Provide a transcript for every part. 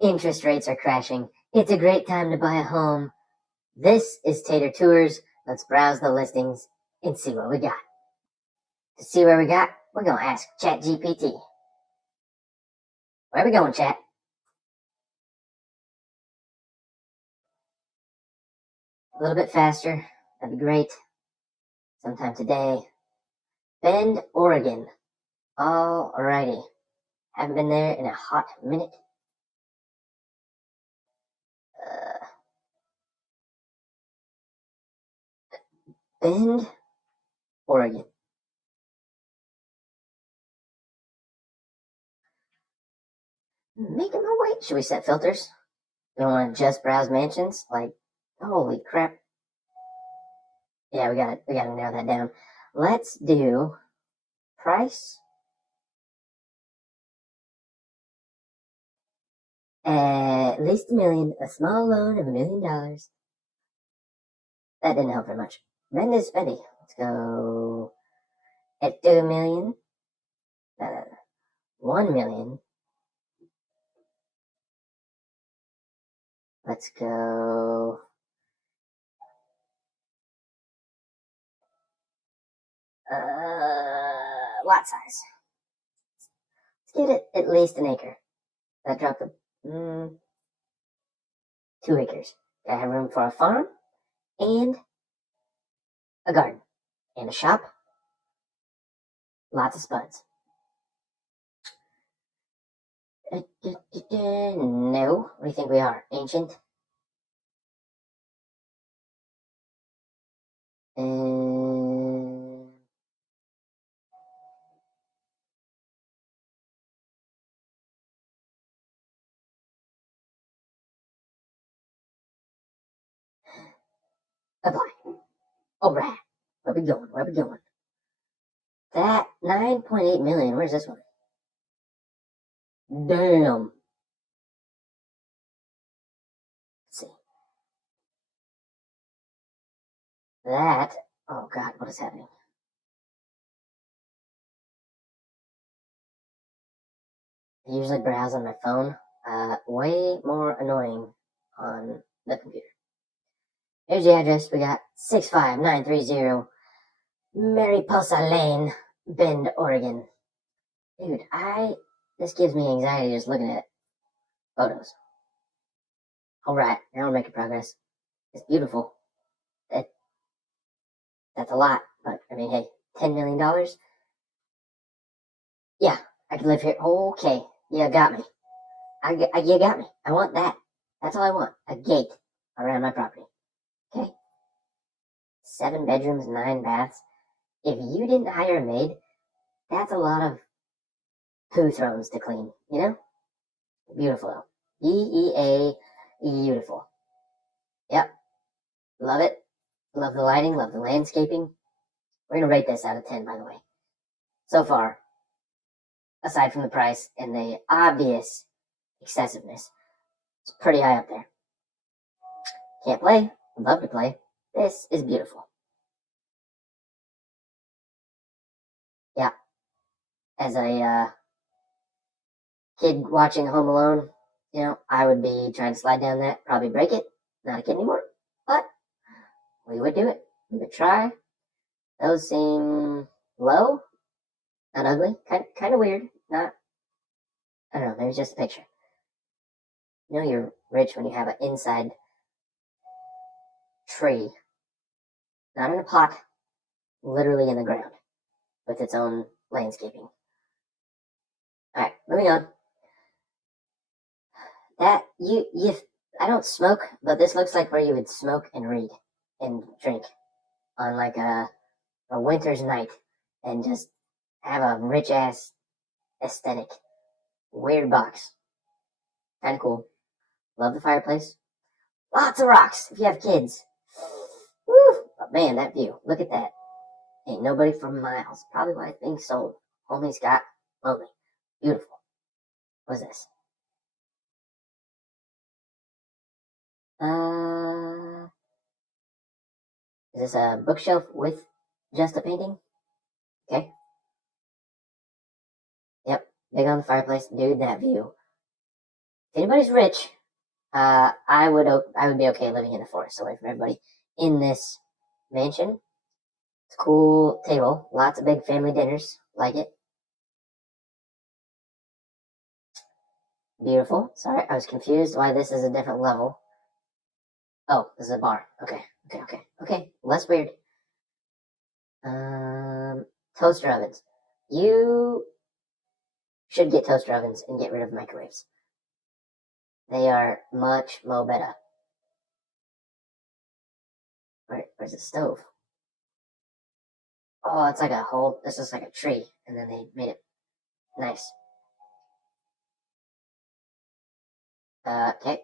Interest rates are crashing. It's a great time to buy a home. This is Tater Tours. Let's browse the listings and see what we got. To see what we got, we're going to ask ChatGPT. Where we going, Chat? A little bit faster. That'd be great. Sometime today. Bend, Oregon. Alrighty. Haven't been there in a hot minute. Bend, Oregon. Making my way. Should we set filters? We don't want to just browse mansions? Like, holy crap. Yeah, we gotta narrow that down. Let's do price. At least $1 million. A small loan of $1 million. That didn't help very much. Bend is spendy. Let's go at $2 million. 1 million. Let's go. Lot size. Let's get it at least an acre. That dropped the 2 acres. Gotta have room for a farm and a garden and a shop. Lots of spuds. No. What do you think we are? Ancient? Apply. Alright. Where we going? Where we going? That 9.8 million. Where's this one? Damn. Let's see. That. Oh God, what is happening? I usually browse on my phone. Way more annoying on the computer. Here's the address. We got 65930 Mariposa Ln, Bend, Oregon. Dude, this gives me anxiety just looking at photos. Alright, now we're making progress. It's beautiful. That's a lot, but I mean, hey, $10 million? Yeah, I could live here. Okay, you got me. You got me. I want that. That's all I want. A gate around my property. Okay? 7 bedrooms, 9 baths. If you didn't hire a maid, that's a lot of poo thrones to clean, you know? Beautiful. BEA, beautiful. Yep. Love it. Love the lighting, love the landscaping. We're going to rate this out of 10, by the way. So far, aside from the price and the obvious excessiveness, it's pretty high up there. Can't play. Would love to play. This is beautiful. Yeah. As a kid watching Home Alone, you know, I would be trying to slide down that, probably break it. Not a kid anymore. But we would do it. We would try. Those seem low. Not ugly. Kind of weird. Not, I don't know, maybe it's just a picture. You know you're rich when you have an inside tree. Not in a pot. Literally in the ground. With its own landscaping. Alright, moving on. That, I don't smoke, but this looks like where you would smoke and read and drink on like a winter's night and just have a rich ass aesthetic. Weird box. Kinda cool. Love the fireplace. Lots of rocks if you have kids. Woo! But man, that view. Look at that. Ain't nobody for miles. Probably why it's being sold. Homie's got lonely. Beautiful. What is this? Is this a bookshelf with just a painting? Okay. Yep. Big on the fireplace. Dude, that view. if anybody's rich, I would be okay living in the forest away from everybody. In this mansion, it's a cool table, lots of big family dinners, like it. Beautiful. Sorry, I was confused why this is a different level. Oh, this is a bar. Okay. Less weird. Toaster ovens. You should get toaster ovens and get rid of microwaves. They are much better. Where's the stove? Oh, it's like a whole. This is like a tree, and then they made it nice. Okay.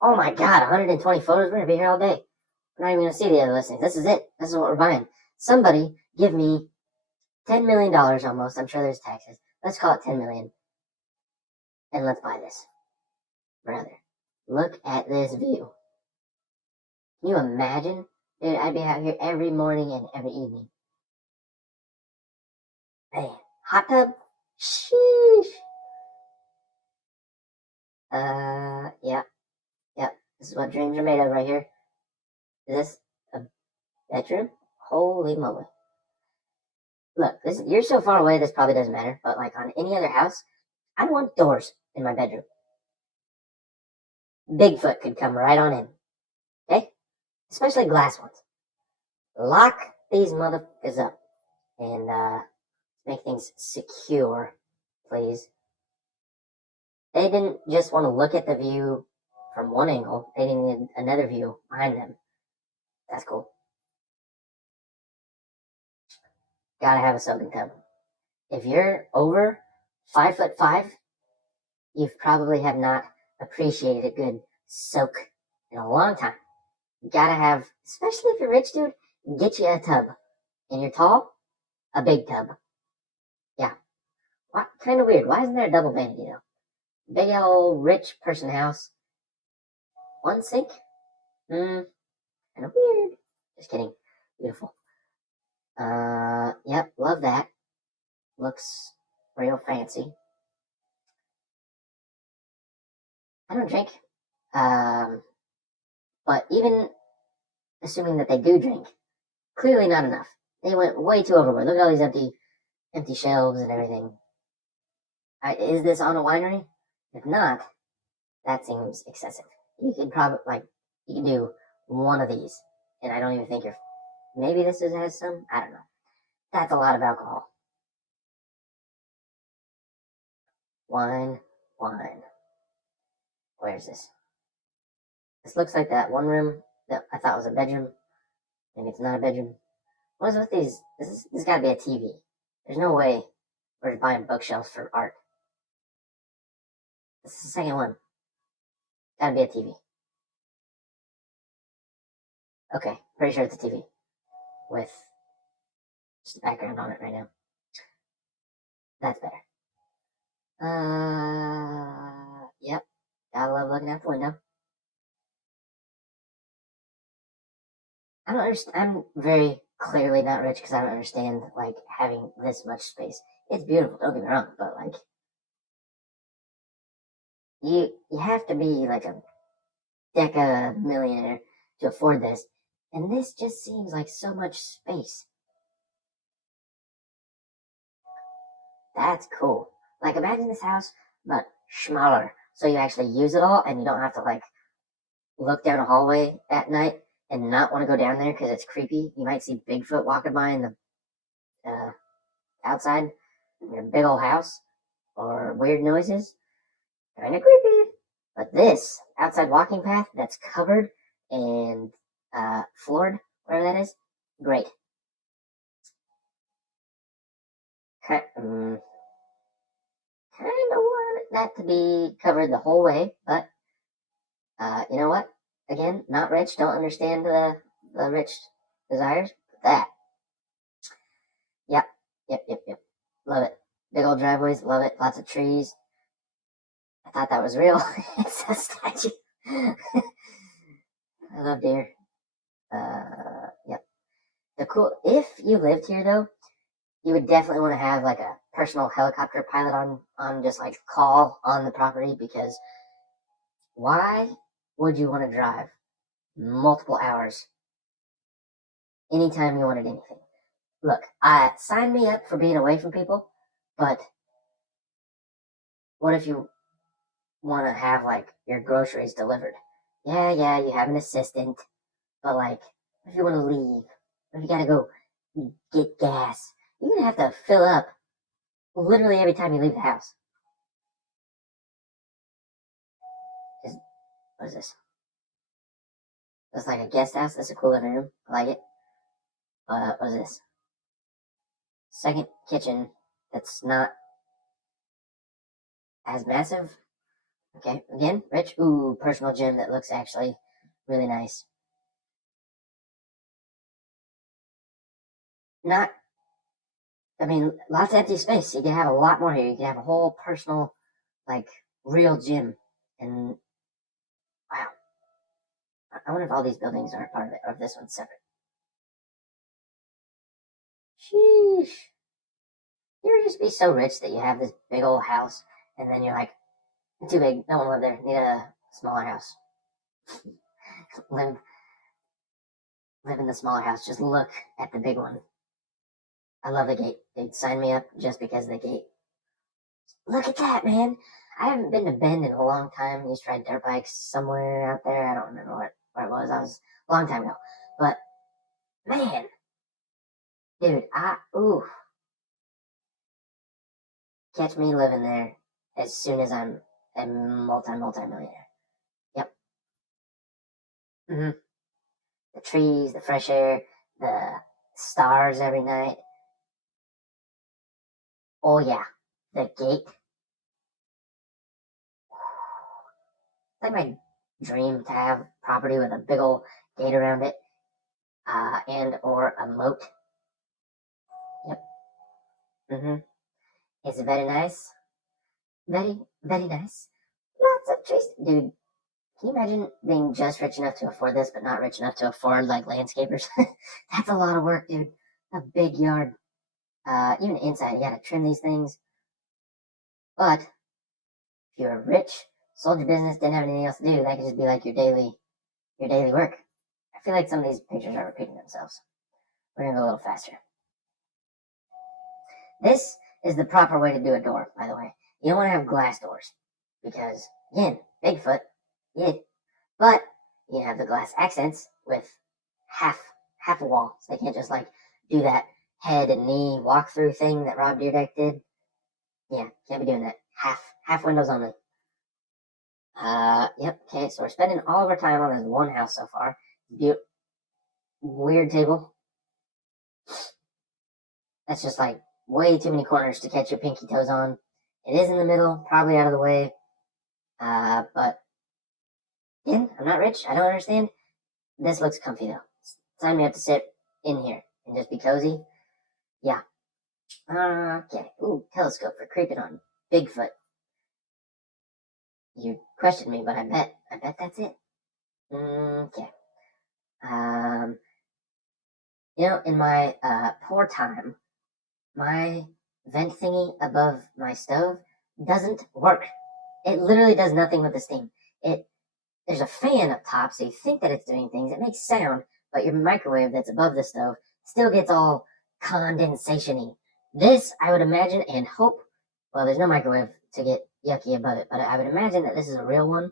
Oh my God, 120 photos. We're gonna be here all day. We're not even gonna see the other listings. This is it. This is what we're buying. Somebody give me $10 million almost. I'm sure there's taxes. Let's call it 10 million. And let's buy this. Brother, look at this view. Can you imagine? Dude, I'd be out here every morning and every evening. Man, hot tub? Sheesh. Yeah. This is what dreams are made of right here. Is this a bedroom? Holy moly. Look, you're so far away, this probably doesn't matter, but like on any other house, I don't want doors in my bedroom. Bigfoot could come right on in. Okay? Especially glass ones. Lock these motherfuckers up and make things secure, please. They didn't just want to look at the view from one angle, they needed another view behind them. That's cool. Gotta have a soaking tub. If you're over 5'5", you probably have not appreciated a good soak in a long time. You gotta have, especially if you're rich, dude, get you a tub. And you're tall, a big tub. Yeah. What? Kind of weird. Why isn't there a double vanity though? Big old rich person house. One sink? Kind of weird. Just kidding. Beautiful. Yep, love that. Looks real fancy. I don't drink. But even assuming that they do drink, clearly not enough. They went way too overboard. Look at all these empty shelves and everything. Is this on a winery? If not, that seems excessive. You could probably you can do one of these, and I don't even think maybe this has some. I don't know. That's a lot of alcohol. Wine. Where's this? This looks like that one room that I thought was a bedroom. Maybe it's not a bedroom. What is with these? This got to be a TV. There's no way we're just buying bookshelves for art. This is the second one. Gotta be a TV. Okay, pretty sure it's a TV. With just a background on it right now. That's better. Yep. Gotta love looking out the window. I don't understand. I'm very clearly not rich because I don't understand having this much space. It's beautiful, don't get me wrong, but you have to be like a deca millionaire to afford this, and this just seems like so much space. That's cool. Imagine this house, but smaller, so you actually use it all, and you don't have to look down a hallway at night and not want to go down there because it's creepy. You might see Bigfoot walking by in the outside your big old house, or weird noises. Kind of creepy. But this outside walking path that's covered and floored, whatever that is, great. Kind of want that to be covered the whole way, but you know what? Again, not rich, don't understand the rich desires. But that. Yep. Love it. Big old driveways, love it. Lots of trees. I thought that was real. It's a statue. I love deer. Yep. If you lived here though, you would definitely want to have a personal helicopter pilot on just call on the property, because Why would you want to drive multiple hours anytime you wanted anything? Look, sign me up for being away from people, but what if you want to have like your groceries delivered? Yeah, you have an assistant, but like, if you want to leave, if you gotta go get gas, you're gonna have to fill up literally every time you leave the house. What is this? It's like a guest house. That's a cool living room. I like it. What is this? Second kitchen that's not as massive. Okay, again, rich. Ooh, personal gym that looks actually really nice. Not, I mean, lots of empty space. You can have a lot more here. You can have a whole personal, like, real gym. And wow, I wonder if all these buildings are part of it, or if this one's separate. Sheesh. You ever just be so rich that you have this big old house, and then you're like, too big, no one live there, need a smaller house. live in the smaller house, just look at the big one. I love the gate. They'd sign me up just because of the gate. Look at that, man. I haven't been to Bend in a long time. I used to ride dirt bikes somewhere out there. I don't remember where it was. I was a long time ago. But, man. Dude, ooh. Catch me living there as soon as I'm a multi-millionaire. Yep. Mm-hmm. The trees, the fresh air, the stars every night. Oh yeah, the gate. It's like my dream to have property with a big old gate around it, and or a moat. Yep. It's very nice. Very, very nice. Lots of trees. Dude, can you imagine being just rich enough to afford this, but not rich enough to afford like landscapers? That's a lot of work, dude. A big yard. Even inside, you gotta trim these things. But if you're rich, sold your business, didn't have anything else to do, that could just be like your daily work. I feel like some of these pictures are repeating themselves. We're gonna go a little faster. This is the proper way to do a door, by the way. You don't want to have glass doors because, again, Bigfoot, yeah. But you have the glass accents with half a wall, so they can't just like do that head and knee walk-through thing that Rob Dyrdek did. Yeah, can't be doing that. Half windows only. Yep. Okay, so we're spending all of our time on this one house so far. Weird table. That's just like way too many corners to catch your pinky toes on. It is in the middle, probably out of the way. But again, I'm not rich. I don't understand. This looks comfy though. Sign me up to sit in here and just be cozy. Yeah. Okay. Ooh, telescope for creeping on Bigfoot. You questioned me, but I bet that's it. Okay. In my poor time, my vent thingy above my stove doesn't work. It literally does nothing with the steam. There's a fan up top, so you think that it's doing things. It makes sound, but your microwave that's above the stove still gets all condensation-y. This, I would imagine and hope, well, there's no microwave to get yucky above it, but I would imagine that this is a real one.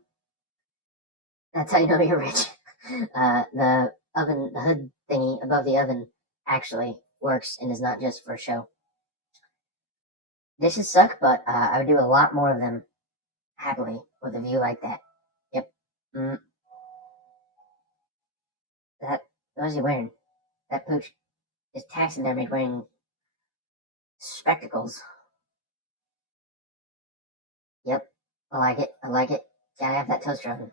That's how you know you're rich. The oven, the hood thingy above the oven actually works and is not just for show. Dishes suck, but I would do a lot more of them happily with a view like that. Yep. What is he wearing? That pooch is taxidermied wearing spectacles. Yep. I like it. Gotta have that toaster oven.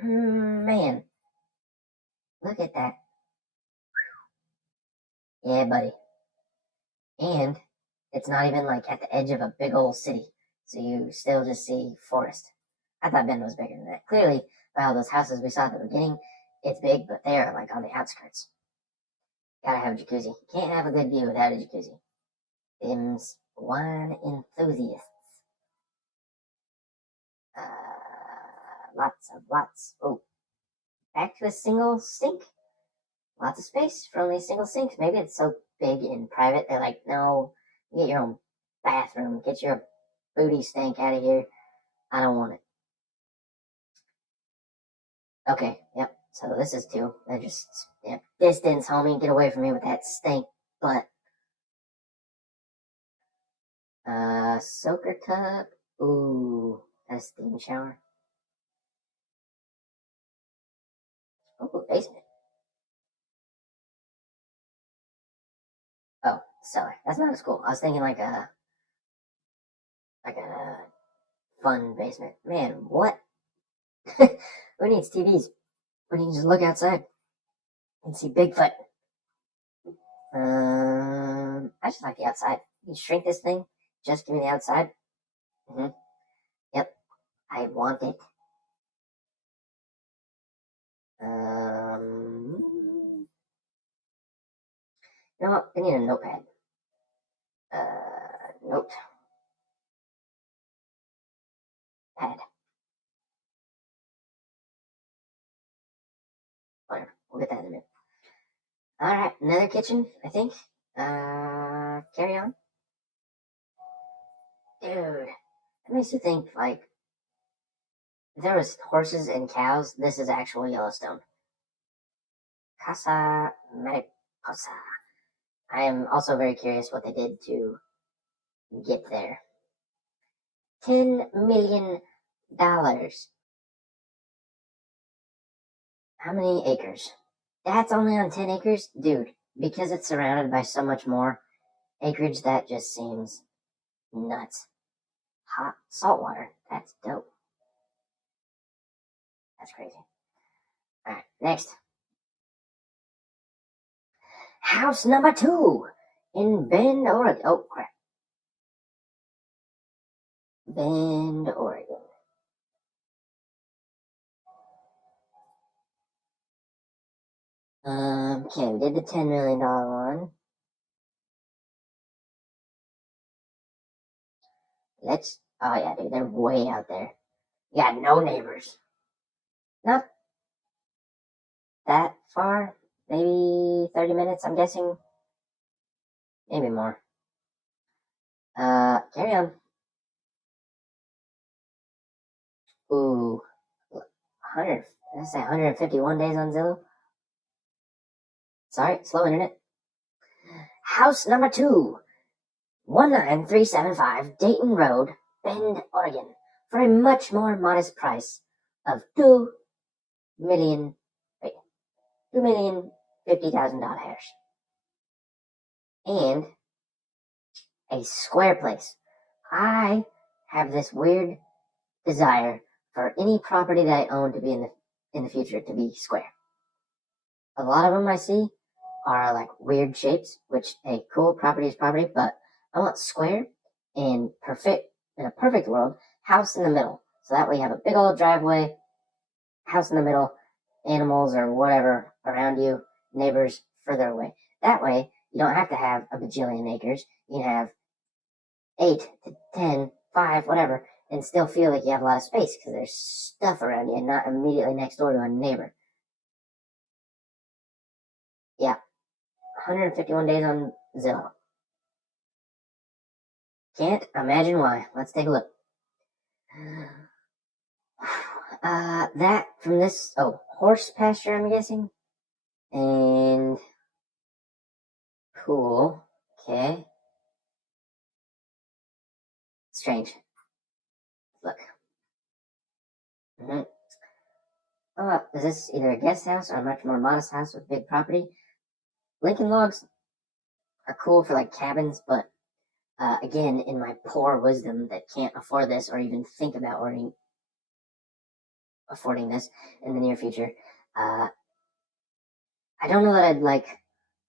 Man. Look at that. Yeah, buddy. And it's not even like at the edge of a big old city. So you still just see forest. I thought Bend was bigger than that. Clearly, by all those houses we saw at the beginning, it's big, but they're like on the outskirts. Gotta have a jacuzzi. Can't have a good view without a jacuzzi. Bim's wine enthusiasts. lots. Oh, back to a single sink. Lots of space for only a single sink. Maybe it's so big and private, they're like, no, you get your own bathroom. Get your booty stank out of here. I don't want it. Okay, yep. So this is two. They're just, yeah, distance, homie. Get away from me with that stank butt. Soaker tub. Ooh, a steam shower. Oh, basement. Oh, cellar. That's not as cool. I was thinking like a fun basement. Man, what? Who needs TVs? We can just look outside and see Bigfoot. I just like the outside. You shrink this thing. Just give me the outside. Yep, I want it. You know what? I need a notepad. Note. Pad. Whatever. We'll get that in a minute. Alright, another kitchen, I think. Carry on. Dude, that makes you think, like, if there was horses and cows, this is actual Yellowstone. Casa Mariposa. I am also very curious what they did to get there. $10 million. How many acres? That's only on 10 acres? Dude, because it's surrounded by so much more acreage, that just seems nuts. Hot saltwater. That's dope. That's crazy. Alright, next. House number 2 in Bend, Oregon. Oh, crap. Bend, Oregon. Okay, we did the $10 million one. Oh yeah, dude, they're way out there. You got no neighbors. Not that far. Maybe 30 minutes, I'm guessing. Maybe more. Carry on. Ooh. 151 days on Zillow. Sorry, slow internet. House number 2. 19375 Dayton Road, Bend, Oregon, for a much more modest price of $2,050,000. And a square place. I have this weird desire for any property that I own to be in the future to be square. A lot of them I see are like weird shapes, which, hey, cool, property is property, but I want square and perfect, in a perfect world, house in the middle. So that way you have a big old driveway, house in the middle, animals or whatever around you, neighbors further away. That way you don't have to have a bajillion acres. You can have 8 to 10, 5, whatever, and still feel like you have a lot of space because there's stuff around you and not immediately next door to a neighbor. Yeah, 151 days on Zillow. Can't imagine why. Let's take a look. That from this, horse pasture, I'm guessing. And pool. Okay. Strange. Look. Is this either a guest house or a much more modest house with big property? Lincoln logs are cool for like cabins, but again, in my poor wisdom that can't afford this or even think about affording this in the near future, I don't know that I'd like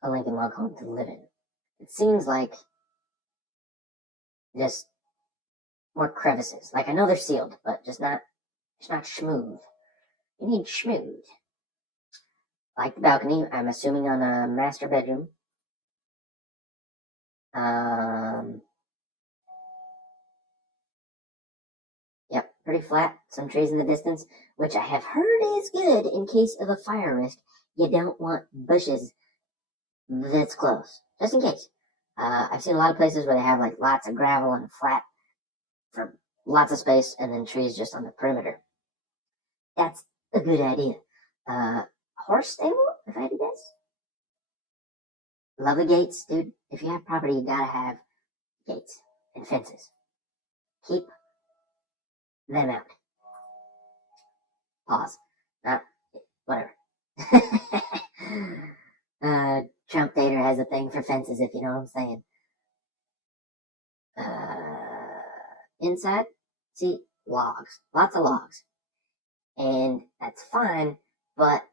a Lincoln log home to live in. It seems like just more crevices. Like I know they're sealed, but just not smooth. You need smooth. Like the balcony, I'm assuming on a master bedroom. Yep, pretty flat, some trees in the distance, which I have heard is good in case of a fire risk. You don't want bushes this close, just in case. I've seen a lot of places where they have like lots of gravel and flat for lots of space, and then trees just on the perimeter. That's a good idea. Horse stable, if I had to guess. Love the gates, dude. If you have property, you gotta have gates and fences. Keep them out. Pause. Whatever. Trump Dater has a thing for fences, if you know what I'm saying. Inside, see, logs. Lots of logs. And that's fine, but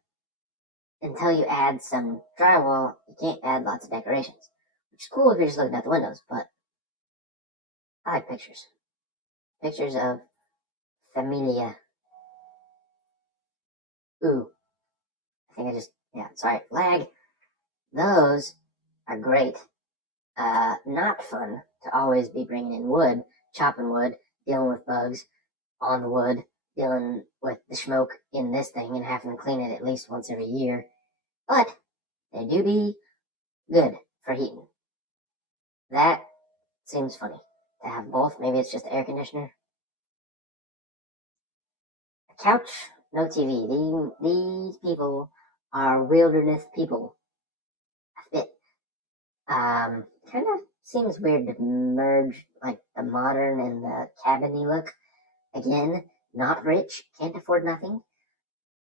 until you add some drywall, you can't add lots of decorations. Which is cool if you're just looking out the windows, but I like pictures. Pictures of familia. Ooh. Sorry, lag. Those are great. Not fun to always be bringing in wood, chopping wood, dealing with bugs on the wood, dealing with the smoke in this thing and having to clean it at least once every year. But they do be good for heating. That seems funny to have both. Maybe it's just the air conditioner. A couch, no TV. These people are wilderness people. A bit. Kind of seems weird to merge like the modern and the cabiny look. Again, not rich, can't afford nothing.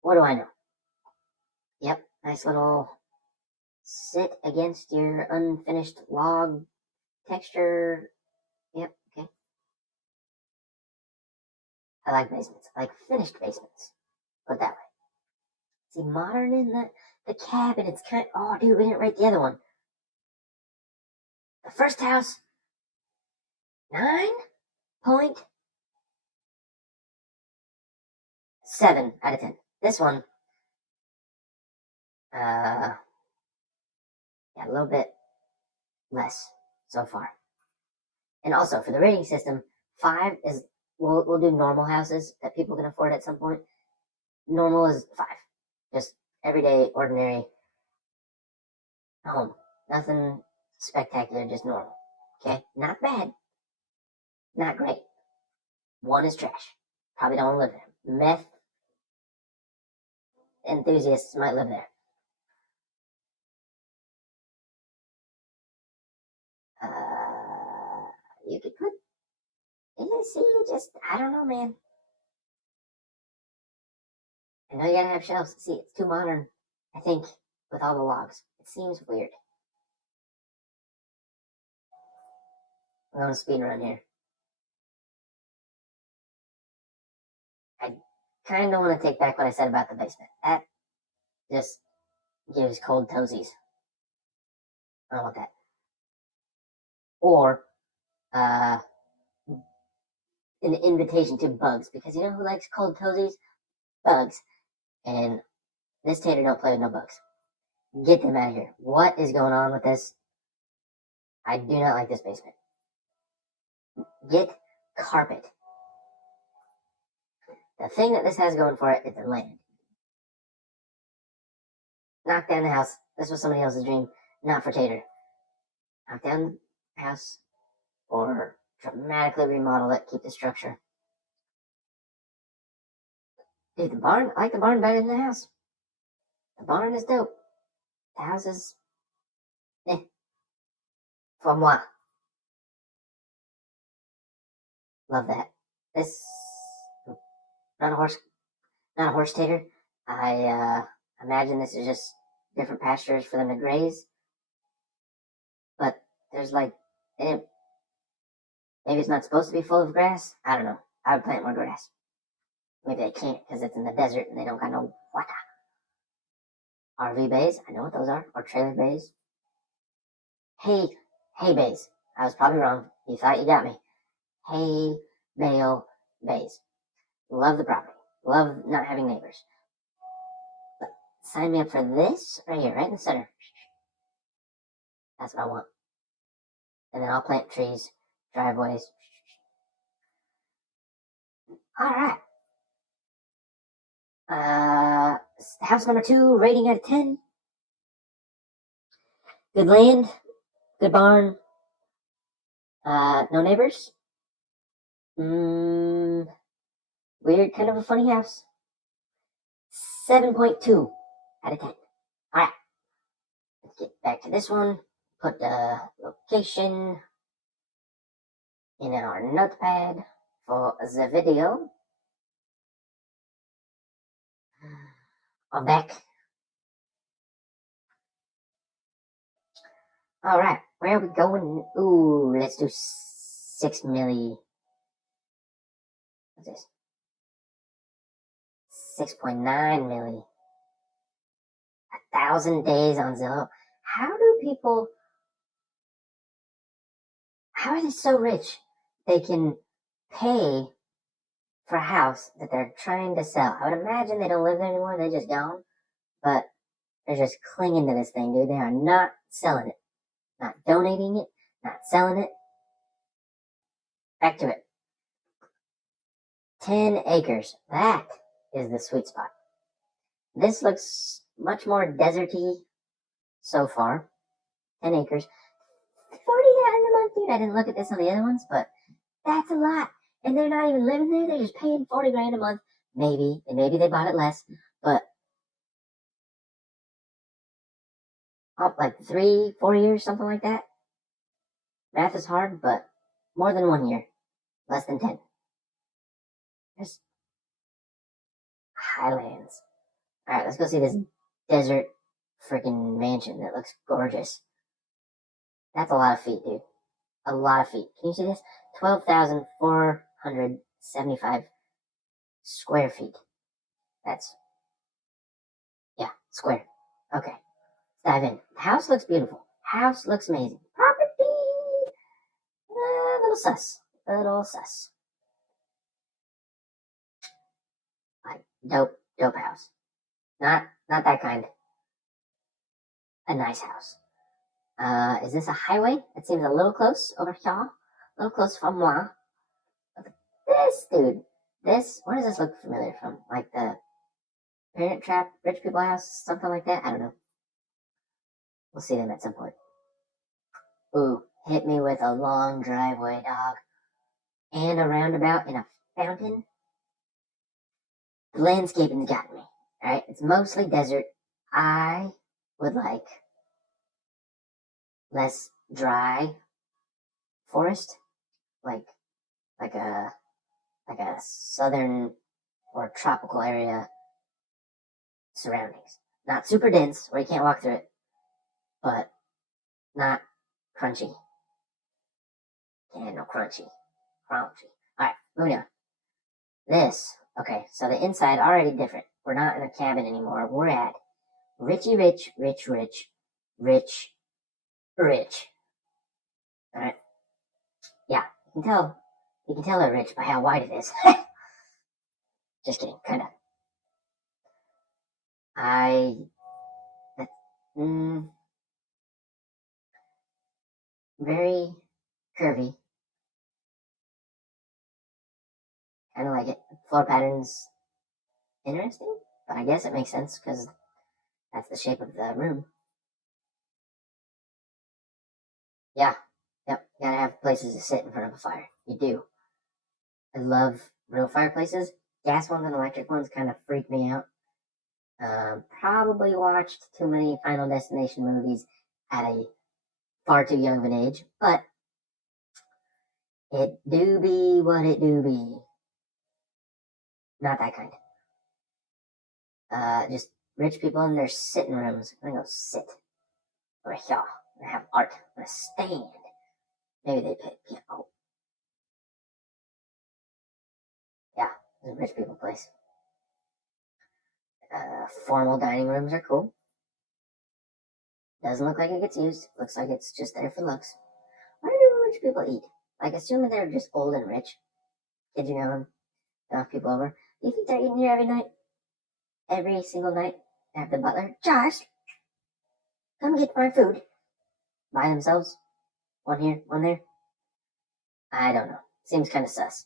What do I know? Yep, nice little sit against your unfinished log texture. Yep, okay. I like basements. I like finished basements. Put it that way. See, modern in the cabin, it's kind of, oh, dude, we didn't rate the other one. The first house, 9.7 out of 10. This one, a little bit less so far. And also for the rating system, 5 is we'll do normal houses that people can afford at some point. Normal is 5, just everyday, ordinary home. Nothing spectacular, just normal. Okay, not bad, not great. 1 is trash. Probably don't live there. Meth enthusiasts might live there. You could put. I don't know, man. I know you gotta have shelves. See, it's too modern, I think, with all the logs. It seems weird. I'm going to speed run here. I kind of want to take back what I said about the basement. That just gives cold toesies. I don't want that. Or an invitation to bugs, because you know who likes cold toesies? Bugs. And this tater don't play with no bugs. Get them out of here. What is going on with this? I do not like this basement. Get carpet. The thing that this has going for it is the land. Knock down the house. This was somebody else's dream, not for Tater. Knock down the house or dramatically remodel it, keep the structure. Dude, the barn, I like the barn better than the house. The barn is dope. The house is, for moi. Love that. This, not a horse tater. I imagine this is just different pastures for them to graze. But there's like, maybe it's not supposed to be full of grass. I don't know. I would plant more grass. Maybe they can't because it's in the desert and they don't got no water. RV bays, I know what those are. Or trailer bays. Hay bays. I was probably wrong. You thought you got me. Hay bale bays. Love the property. Love not having neighbors. But sign me up for this right here, right in the center. That's what I want. And then I'll plant trees, driveways. Alright. House number 2, rating out of 10. Good land, good barn, no neighbors. Weird, kind of a funny house. 7.2 out of 10. Alright, let's get back to this one. Put the location in our notepad for the video. I'm back. Alright, where are we going? Ooh, let's do 6 milli. What's this? 6.9 milli. 1,000 days on Zillow. How are they so rich? They can pay for a house that they're trying to sell. I would imagine they don't live there anymore, they're just gone. But they're just clinging to this thing, dude. They are not selling it. Not donating it. Not selling it. Back to it. 10 acres. That is the sweet spot. This looks much more deserty so far. 10 acres. 40,000 a month, dude. I didn't look at this on the other ones, but that's a lot. And they're not even living there. They're just paying 40 grand a month. Maybe they bought it less, but like 3-4 years, something like that. Math is hard, but more than 1 year. Less than 10. There's highlands. Alright, let's go see this desert freaking mansion that looks gorgeous. That's a lot of feet, dude. A lot of feet. Can you see this? 12,475 square feet. That's, yeah, square. Okay, let's dive in. The house looks beautiful. House looks amazing. Property, a little sus. Like, dope house. Not that kind. A nice house. Is this a highway? It seems a little close over here. A little close from moi. This, dude. Where does this look familiar from? Like the Parent Trap, Rich People House, something like that? I don't know. We'll see them at some point. Ooh, hit me with a long driveway, dog. And a roundabout and a fountain. The landscaping's got me. Alright, it's mostly desert. I would like less dry forest. Like a southern or tropical area surroundings. Not super dense where you can't walk through it, but not crunchy. Yeah, no crunchy. Alright, moving on. This, okay, so the inside already different. We're not in a cabin anymore. We're at Richie Rich. Alright. Yeah, you can tell they're rich by how wide it is. Just kidding, kinda. Very curvy. Kind of like it. Floor patterns, interesting, but I guess it makes sense because that's the shape of the room. Yeah, yep. You gotta have places to sit in front of a fire. You do. I love real fireplaces. Gas ones and electric ones kind of freak me out. Probably watched too many Final Destination movies at a far too young of an age, but it do be what it do be. Not that kind. Just rich people in their sitting rooms. I'm gonna go sit over here. I'm gonna have art. I'm gonna stand. Maybe they pay piano. Yeah, it's a rich people place. Formal dining rooms are cool. Doesn't look like it gets used. Looks like it's just there for looks. Where do rich people eat? Like, assuming they're just old and rich. Kid you know, enough people over. Do you think they're eating here every night? Every single night? Have the butler, Josh, come get my food. By themselves? One here, one there? I don't know. Seems kind of sus.